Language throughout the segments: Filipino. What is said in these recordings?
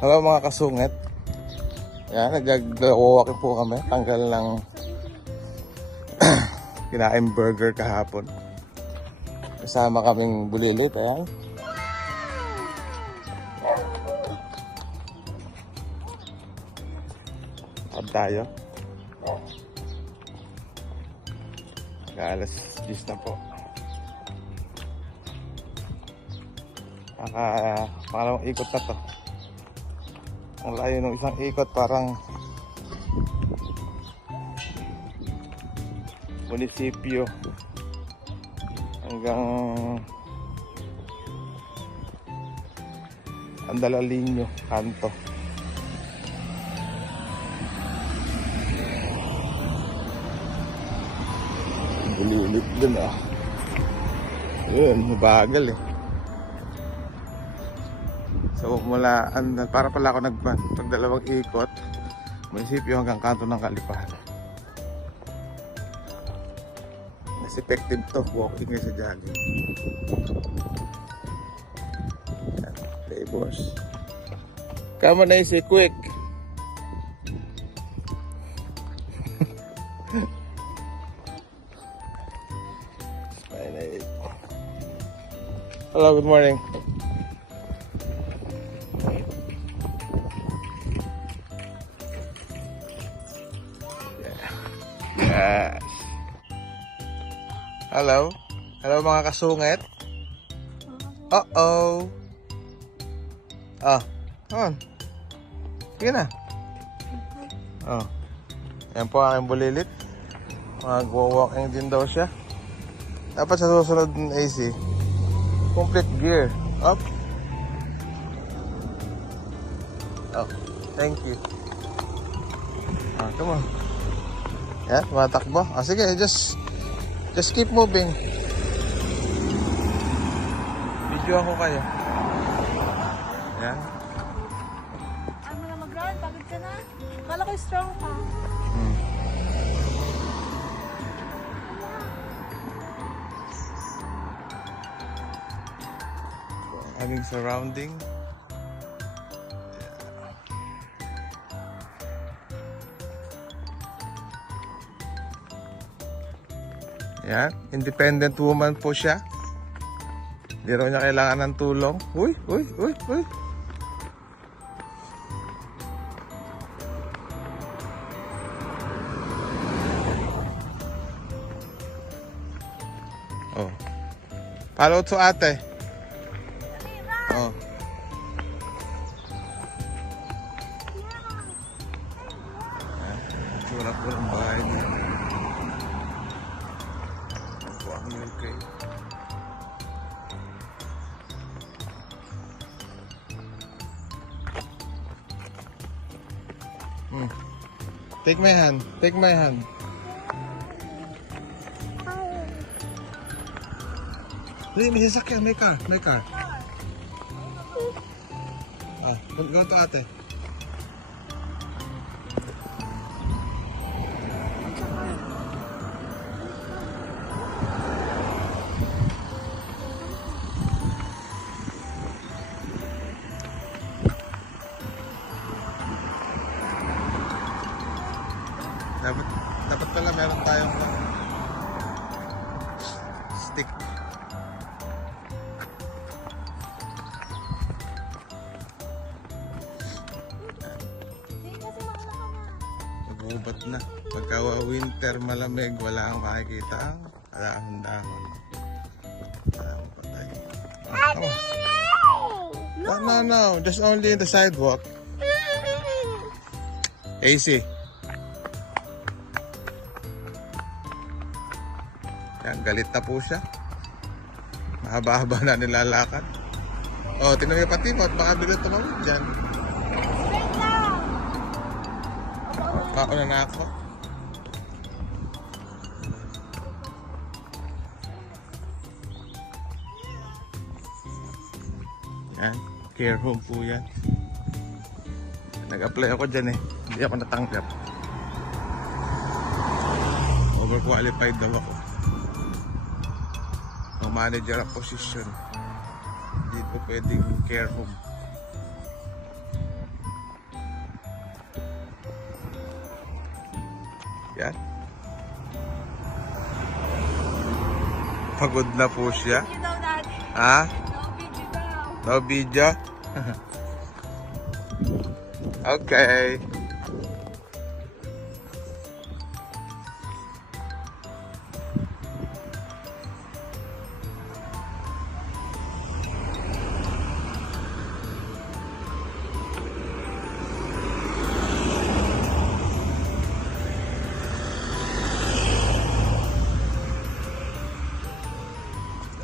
Hello mga kasungit. Yan, nag-walking po kami. Tanggal ng kinain burger kahapon. Kasama kaming bulilit. Ayan. Ab tayo. Alas 10 na po. Pangalawang ikot na to. Ang layo ng isang ikot, parang munisipyo hanggang Andalalinyo kanto. Bulilit dun ah. Yun, mabagal eh. So mula, para pala ako nagdalawang ikot, munisipyo hanggang kanto ng Kalipahan. Mas effective to, walking sa jogging. Yan, labors. Come on, easy, quick! Hello, good morning. Yes. Hello. Hello mga kasungit. Uh-oh. Come on. Sige na. Yan po aking bulilit. Mag-walking din daw siya. Dapat sa susunod ng AC, complete gear. Up. Oh, thank you. Come on. Yan, matakbo. Sige, just keep moving. Video ako kayo. Yan. Ano na mag-run? Pagod ka na? Kala ko strong ka. Aming surrounding. Yan, independent woman po siya. Hindi raw niya kailangan ng tulong. Uy. Oh. Follow to ate. Oh. Tsura po ng bahay niya. Okay. Take my hand. Take my hand. May sasakyan. May car. May car. Go to ate. Dapat pala meron tayong stick. Mag-ubat na. Pagka winter malamig, wala kang makikita ang dahon-dahon. Wala kang patay. No. Just only in the sidewalk. AC. Yan, galit na po siya. Mahaba-haba na nilalakad. Tingnan mo pati mo at baka bigla tumawid dyan. Kauna na ako. Yan, care home po yan. Nag-apply ako dyan eh. Hindi ako natanggap. Overqualified daw ako. Ang manager ang position. Hindi po pwedeng care home. Yan. Pagod na po siya. You know that. Ha? No video daw. No video? Okay.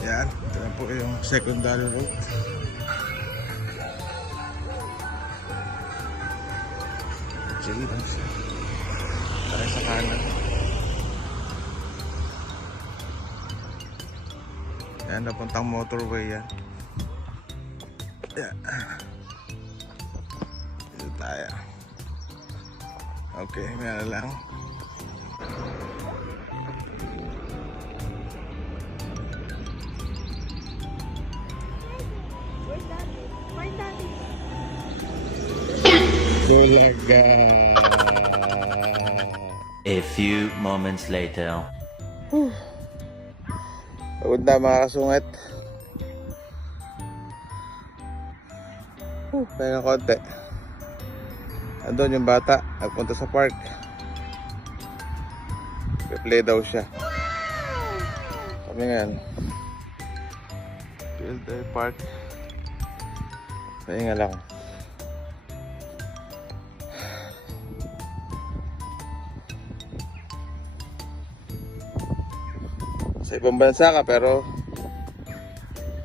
Yan, ito na po yung secondary road. Chill lang siya. Tayo sa kanan. Yan, napuntang motorway yan. Yan. Dito tayo. Okay, may ano lang. Where's daddy? Where's daddy? Tulaga. A few moments later. Pagod na mga kasungit. Pahinga konti. Andun yung bata, nagpunta sa park. Play daw siya. Kami ngayon. Field day park. Pahinga lang. Sa ibang bansa ka pero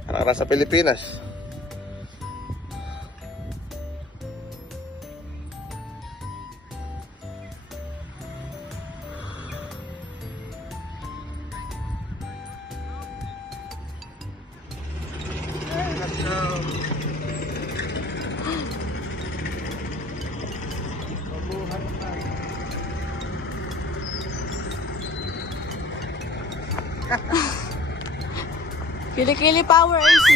para sa Pilipinas. Let's go. Mabuhan na. Kili-kili power AC.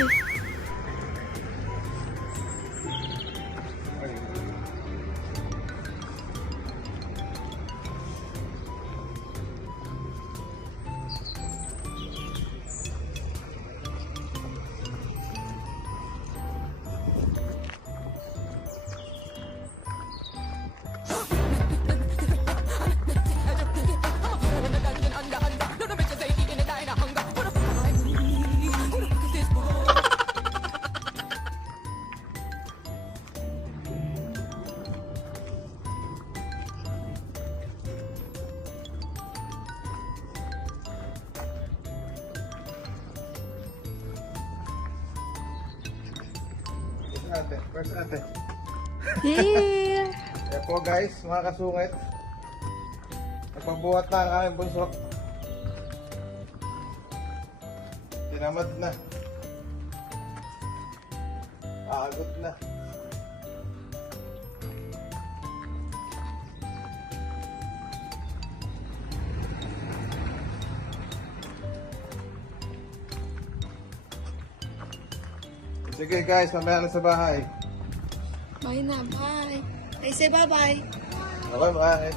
Where's ate? Here. Kaya po guys, mga kasungit, nagpabuhat na ang aming bunso. Tinamad na. Pagod na. Sige guys, mamaya na sa bahay. Bye na, bye. I say bye-bye. Okay, bye.